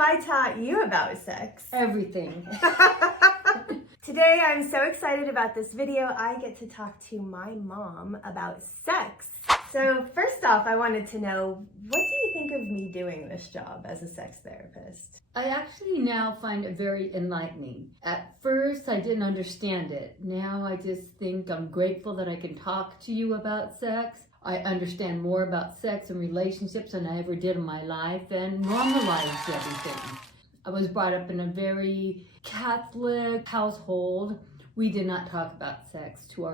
have I taught you about sex? Everything. Today I'm so excited about this video. I get to talk to my mom about sex. So first off, I wanted to know, what do you think of me doing this job as a sex therapist? I actually now find it very enlightening. At first, I didn't understand it. Now I just think I'm grateful that I can talk to you about sex. I understand more about sex and relationships than I ever did in my life and normalized everything. I was brought up in a very Catholic household. We did not talk about sex to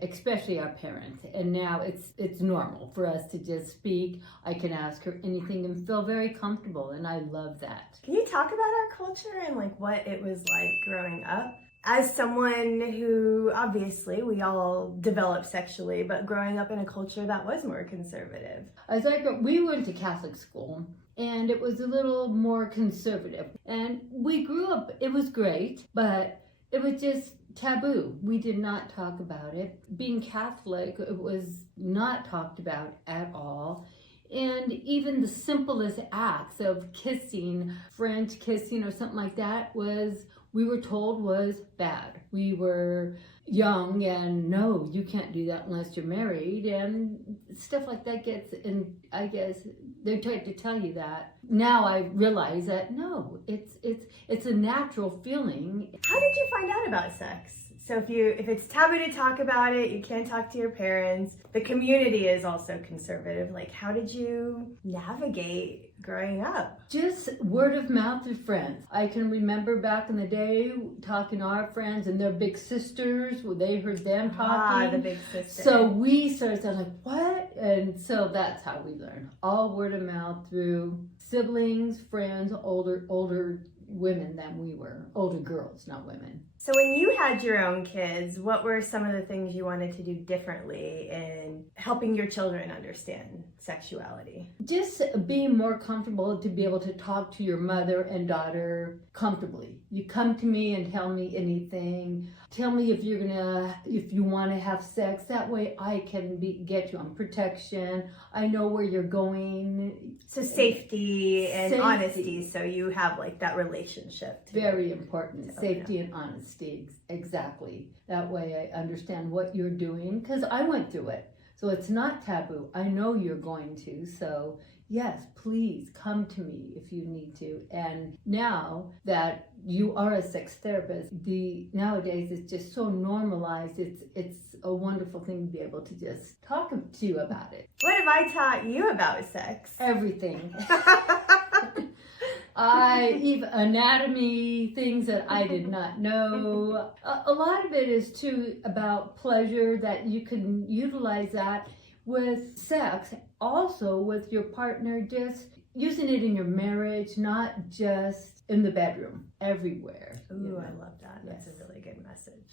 especially our parents. And now it's normal for us to just speak. I can ask her anything and feel very comfortable, and I love that. Can you talk about our culture and what it was like growing up? As someone who, obviously, we all develop sexually, but growing up in a culture that was more conservative. As I grew up, we went to Catholic school, and it was a little more conservative. And we grew up, it was great, but it was just taboo. We did not talk about it. Being Catholic, it was not talked about at all. And even the simplest acts of kissing, French kissing or something like that, we were told was bad. We were young and no, you can't do that unless you're married, and stuff like that gets, and I guess they try to tell you that. Now I realize that no, it's a natural feeling. How did you find out about sex? So if it's taboo to talk about it, you can't talk to your parents. The community is also conservative. How did you navigate growing up? Just word of mouth through friends. I can remember back in the day talking to our friends and their big sisters. They heard them talking. The big sister. So we started saying what? And so that's how we learned. All word of mouth through siblings, friends, older women than we were. Older girls, not women. So when you had your own kids, what were some of the things you wanted to do differently in helping your children understand sexuality? Just being more comfortable to be able to talk to your mother and daughter comfortably. You come to me and tell me anything. Tell me if you want to have sex. That way I can get you on protection. I know where you're going. So safety and honesty, so you have that relationship. Very important. Safety and honesty, exactly. That way I understand what you're doing, because I went through it. So it's not taboo. I know you're going to. So yes, please come to me if you need to. And now that you are a sex therapist, nowadays it's just so normalized. It's a wonderful thing to be able to just talk to you about it. What have I taught you about sex? Everything. Even anatomy, things that I did not know. A lot of it is too about pleasure, that you can utilize that with sex, also with your partner, just using it in your marriage, not just in the bedroom, everywhere. Ooh, I love that. That's a really good message.